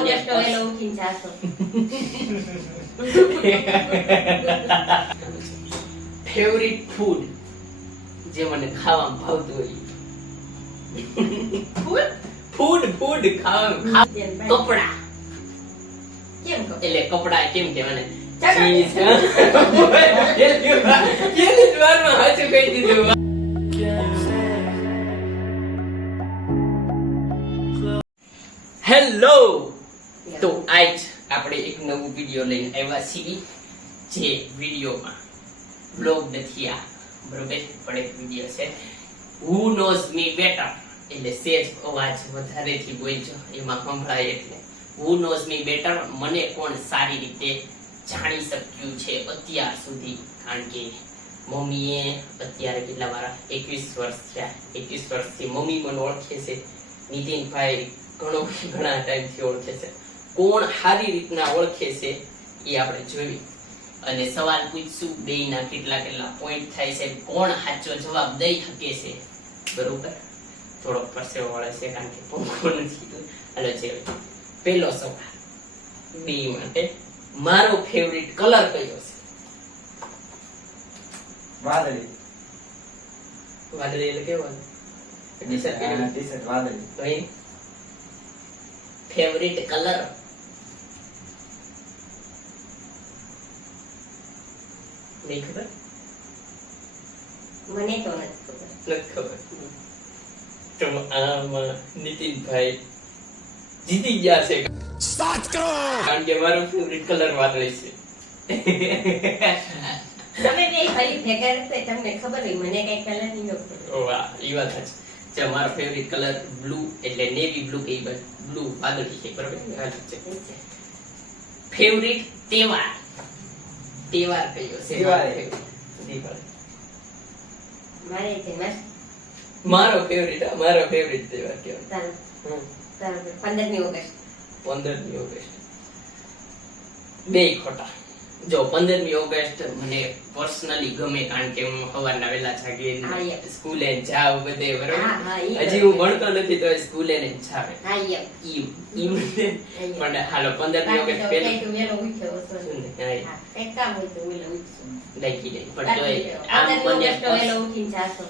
મને વેલો ઉઠીને જાશો. ફેવરિટ ફૂડ જે મને ખાવામાં ભાવતું હોય. ફૂડ ખાવા કપડા કેમ કહો? એટલે કપડા કેમ કહેવાય ચાલો. પેલી જ વારમાં હાચું કહી દીધું. હેલો, તો આજ આપણે એક નવું વિડિયો લઈને આવ્યા છીએ. જે વિડિયોમાં વ્લોગ નથી આ, બરોબર, પણ એક વિડિયો છે હુ નોઝ મી બેટર, એટલે સેજ અવાજ વધારેથી બોલજો, એમાં સંભળાય. એટલે હુ નોઝ મી બેટર, મને કોણ સારી રીતે જાણી શક્યું છે અત્યાર સુધી. કારણ કે મમ્મીએ અત્યારે કેટલા મારા 21 વર્ષ થયા, 21 વર્ષથી મમ્મી મને ઓળખે છે. નીતિનભાઈ ઘણા ટાઈમથી ઓળખે છે. કોણ સારી રીતના ઓળખે છે એ આપણે જોઈ અને સવાલ પૂછશું, બેયના કેટલા પોઈન્ટ થાય છે, કોણ સાચો જવાબ દઈ શકે છે, બરોબર. થોડોક પરસેવો વળે છે કારણ કે પંખો નથી. હાલો છે પહેલો સવાલ બે માટે, મારો ફેવરિટ કલર કયો છે? વાદળી. વાદળી એટલે કેવો? ટી-શર્ટ વાદળી. ભાઈ ફેવરિટ કલર નહીં ખબર? મને તો નથી ખબર. નથી ખબર. તો આમાં નીતિનભાઈ જીતી ગયા છે. કારણ કે મારો ફેવરિટ કલર વાદળી છે. તમે બે ખાલી ભેગા રહેશો તમને ખબર હોય, મને કઈ કલર નહીં ખબર. વાહ, ઈ વાત છે. જે મારો ફેવરિટ કલર બ્લુ, એટલે નેવી બ્લુ કે બ્લુ વાદળી છે, બરોબર. ફેવરિટ તહેવાર કયો છે? દિવાળી. મારે છે મસ્ત. મારો ફેવરિટ તહેવાર કયો? તારું 15મી ઓગસ્ટ. 15મી ઓગસ્ટ. બે ખોટા. જો 15મી ઓગસ્ટ મને પર્સનલી ગમે, કારણ કે હું સવારના વહેલા જાગીને સ્કૂલે જાવ બધે, બરોબર. હજી હું ભણતો નથી તો સ્કૂલે ને જાવે. હા યે. ઈ પણ હાલો 15મી ઓગસ્ટ પહેલા તો વેલો ઉઠ્યો છો. હા, કઈ કામ હોય તો વેલો ઉઠશો. લખી દે. પણ તોય આમ 15મી મને ઓગસ્ટ વેલો ઉઠીને જાશો.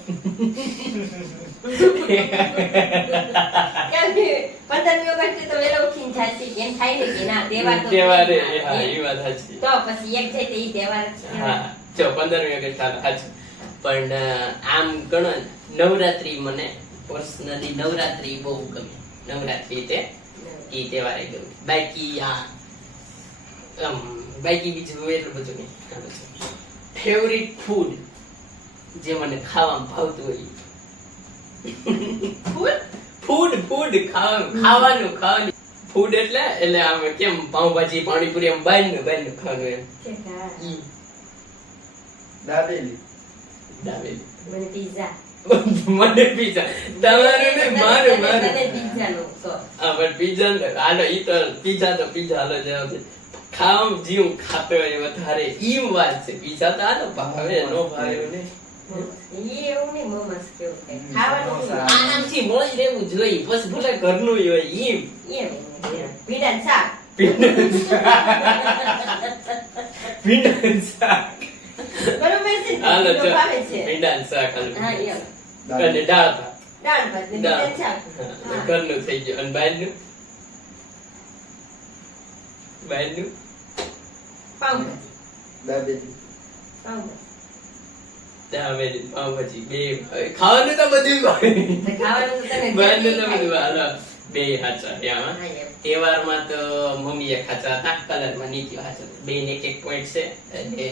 કેમ કે 15મી ઓગસ્ટ તો વેલો ઉઠીને જાશી, એમ થાય ને કે ના તહેવાર તો તહેવારે, હા, ઈ વાત સાચી. તો પછી એક જાય તો ઈ તહેવાર જ છે. હા, જો 15મી ઓગસ્ટ સાચું. પણ આમ ગણો નવરાત્રી, મને પર્સનલી નવરાત્રી બહુ ગમે. નવરાત્રી તે ઈ તહેવારે ગમે. બાકી બાકી બીજું એટલું બધું નહીં. ફેવરિટ ફૂડ જે મને ખાવામાં ભાવતું હોય. ફૂડ ખાવાનું ફૂડ એટલે આમ કેમ પાવભાજી, પાણીપુરી, આમ બહારનું ખાવાનું એમ. દાબેલી. મને પિઝા. મને પીઝા. તમારું ને મારું. તને પિઝાનો શોખ. હા, પણ પીઝા હાલો, ઈ તો પીઝા હાલો જાવ છે. ખામ જીવ ખાતો હોય વધારે, ઈ વાત છે. પીઝા તો હાલો ભાવે, નો ભાવે ને. ઈ એવું નહીં, મોમસ કેવું કે ખાવાનું આરામથી મળી રહેવું જોઈએ, પછી ભલે ઘરનું હોય ઈ. એમ ભીંડાનું શાક. ભીંડાનું શાક. બરોબર છે ને? હાલો તો ભાવે છે. ભીંડાનું શાક હાલો. હા એમ. અને દાળ ભાત. દાળ ભાત ને ભીંડાનું શાક. હા, ઘરનું થઈ ગયું. અને બહારનું પાવભાજી. દાબેલી. પાવભાજી. પાવભાજી બે ખાવાનું તો બધું ભાવે. તો ખાવાનું તો તને બહારનું તો જલ્દી બધું ખાય. હાલો. બે હાચા એમાં. હા, એમ. તહેવારમાં તો મમ્મીએ ખાચા હતા, કલરમાં નીતિઓ હાચા. બે ને એક પોઈન્ટ છે. અને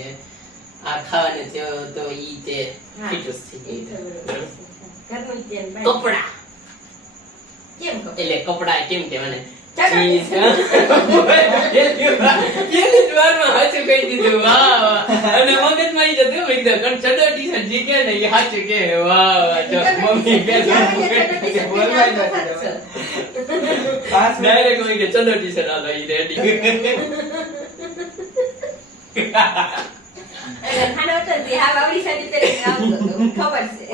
આ ખાવાનું તો ઈ તે હા. ફિટુસ થઈ ઈ તો ગયું. બરોબર છે. ઘરનું જ છે ને ભાઈ. કપડા કેમ કહો? એટલે કપડા કેમ કહેવાય? ચાલો. પેલી જ વારમાં હાચું કહી દીધું. વાહ વાહ. અને મગજમાં ઈ જતું એકદમ પણ ચડો ટી-શર્ટ જે કે ને એ હાચું કે. વાહ વાહ. જો મમ્મી બોલવાય નથી. પાંચ મિનિટ. ડાયરેક્ટ હોય કે ચડો ટી-શર્ટ હાલો ઈ રેડી. અને ખાનો તો હા બાવડી સાડી પહેરીને આવતો હતો, ખબર છે.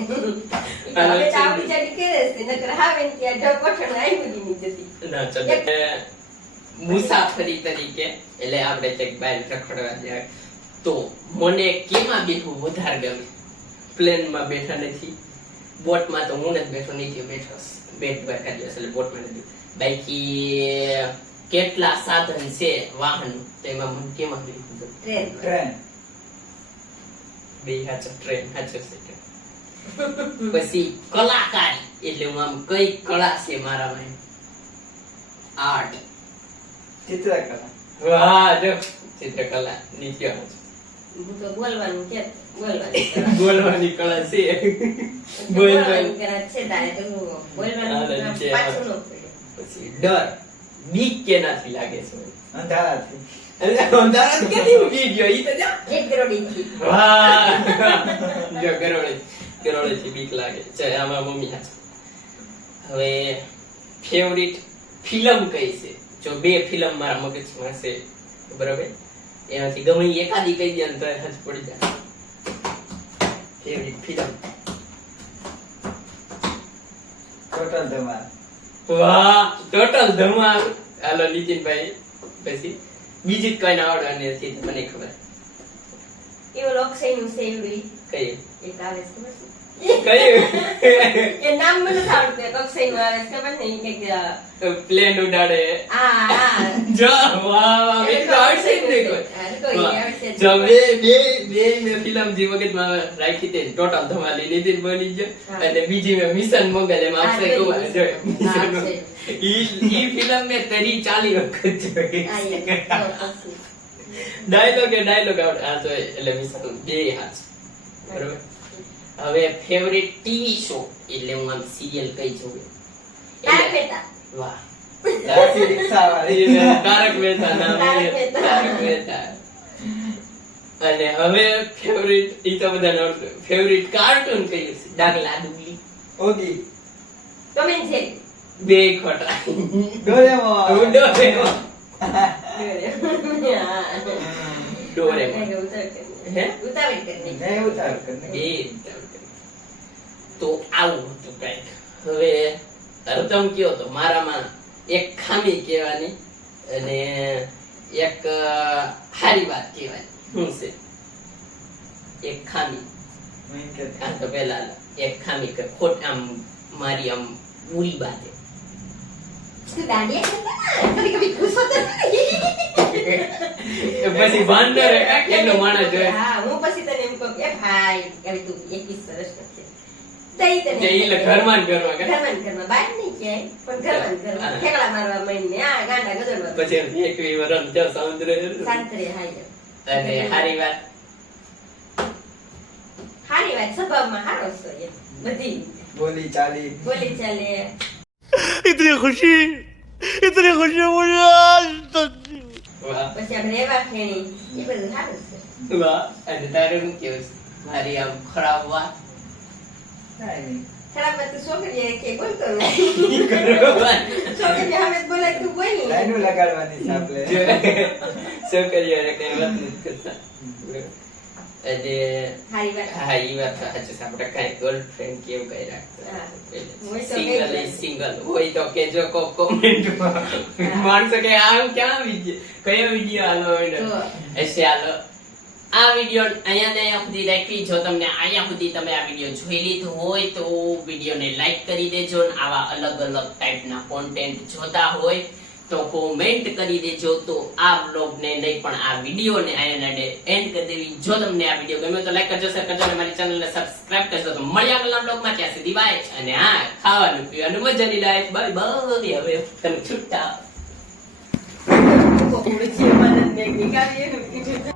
હવે તો આવડી સાડી પહેરે છે, નકર હાવે ને ત્યાં ઢગ પઠણ આવ્યું જ નહીં જતી. ના ચડો મુસાફરી તરીકે એટલે આપણે કંઈક બહાર રખડવા જાય તો મને કેમાં બેઠવું વધારે ગમે? પ્લેનમાં બેઠા નથી, બોટમાં તો હું જ બેઠો નીચે બેઠો બેટ પર કાઢ્યો એટલે બોટમાં નથી. બાકી કેટલા સાધન છે વાહન તો એમાં મને કેમાં બેઠવું ગમે? ટ્રેન. ટ્રેન. બે હાચો ટ્રેન હાચો છે. પછી કલાકારી એટલે હું આમ કઈ કળા છે મારામાં? આર્ટ. ચિત્રકલા. વાહ જો ચિત્રકલા નીચે હું તો બોલવાનું કે બોલવાનું બોલવાની કળા છે. બોલવાનું કરા છે તારે તો હું બોલવાનું હા, નીચે પાછું ન પડે. પછી ડર બીક કેનાથી લાગે છે? અંધારાથી. એટલે અંધારા કેથી વિડિયો ઈ તો જા. એક કરોડથી. વાહ જો ગરોળેથી બીક લાગે છે. આમાં મમ્મી હાચો. હવે ફેવરિટ ફિલ્મ કઈ છે? જો બે ફિલ્મ મારા મગજમાં છે બરાબર, એમાંથી ગમે ઈ એકાદી કહી દે ને તો હજ પડી જાય. Favourite film. ટોટલ ધમાલ. વાહ ટોટલ ધમાલ. હાલો નીતિનભાઈ પછી બીજી કઈ ના આવડવાની નથી મને ખબર. એવો લોકસાઈનું છે એવડી કઈ એક આવે છે ખબર છે? કઈ એ નામ મને નથી આવડતું. લોકસાઈનું આવે છે ખબર છે? ઈ કંઈક પ્લેન ઉડાડે. આ જો વાહ એ તો આવડશે જ નહીં કોઈ. કોઈ વાહ. આવડશે જ જો નહીં. બે મેં ફિલ્મ જે વખતમાં રાખી હતી ટોટલ ધમાલી નીતિન બની ગયો હા. અને બીજી મેં મિશન મંગલ એમાં હા, અક્ષય જોઈ કુમાર લીધી. જોઈ. મિશન હા, મંગલ. ઈ ફિલ્મ મેં 40 વખત જોઈ. આ એક. તો પછી. ડાયલોગ આવડે આ તો એટલે મિશન બે હાથ બરોબર. હવે ફેવરિટ ટીવી શો એટલે હું આમ સિરિયલ કઈ જોઉં? તારક મહેતા. વાહ રાશિ રિક્ષાવાળી. તારક મહેતા નામ તારક મહેતા. તારક મહેતા. અને હવે ફેવરિટ ઈ તો બધા ફેવરિટ કાર્ટૂન કઈ છે? ડાગલા ડુગલી. ઓગી. Tom and Jerry. બે ખોટા. ડોરેમોન. ડોરેમોન. હા. ડોરેમોન. હે? ઉતાવળ કરી. નહીં ઉતાર કરને. એ તો આવું હતું કઈક. હવે તમે કયો તો મારામાં એક ખામી કહેવાની અને એક સારી વાત કહેવાની શું છે? એક ખામી મેં કે આ તો પેલા એક ખામી કે ખોટ આમ મારી આમ બુરી વાત છે. તું દાંડિયા કરતા ને? કભી કભી ખુશ હોતા નથી. પછી વાંદર એટલો માણસ જોયે હા, હું પછી તને એમ કહું કે ભાઈ હવે તું 21 વર્ષનો છે. તઈ તને કે ઈ ઘરમાં ને ઘરમાં કે ઘરમાં ને ઘરમાં બહાર નહીં ક્યાંય, પણ ઘરમાં ને ઘરમાં હા. ઠેકડા મારવા માંડીને આ ગાંડા ગધેડવા. પછી એક વરમ જો સમુદ્ર શાંત રહે, હાય. અને સારી વાત હારી વાત, સ્વભાવમાં હારો છો એમ. બધી રીતે. બોલી ચાલી. બોલી ચાલે. इतनी खुशी मुझे आज तक વાહ પછી આમ રહેવા ખેણી એ બધું સારું છે. વાહ. અને તારે શું કેવું છે? મારી આમ ખરાબ વાત કાંઈ નહીં. ખરાબ વાત તો છોકરીએ કે બોલતો નહીં. છોકરી સામે જ બોલાય તું બોલ નહીં. લાઈનો લગાડવાની છે આપણે. છોકરીઓને કઈ વાત નથી કરતા. અને હારી વાત. હા ઈ વાત તો સાચી છે. આપણે કાંઈ ગર્લફ્રેન્ડ કેવું કઈ રાખતા હા. હોય તો સિંગલ કહેજો. સિંગલ હોય તો કેજો કોમેન્ટમાં. માણસો કે આમ ક્યાં વિડિયો કયો વિડિયો આલો હોય તો. એસે આલો આ વિડિયો અહીંયા ને અહીંયા સુધી રાખી. જો તમને અહીંયા સુધી તમે આ વિડિયો જોઈ લીધો હોય તો વિડિયોને લાઈક કરી દેજો અને આવા અલગ અલગ ટાઈપના કોન્ટેન્ટ જોતા હોય તો કોમેન્ટ કરી દેજો. તો આ બ્લોગને નહીં પણ આ વિડિયોને અહીંયા એન્ડ કરી દેવી. જો તમને આ વિડિયો ગમ્યો તો લાઈક કરજો, શેર કરજો અને મારી ચેનલને સબસ્ક્રાઇબ કરજો. તો મળ્યા આગળના બ્લોગમાં. ત્યાં સુધી બાય. અને હા, ખાવાનું પીવાનું મજાની લાઈફ. Bye bye. હવે તમે છૂટા. કોકડું છે મને નિકાળી એનું કીધું.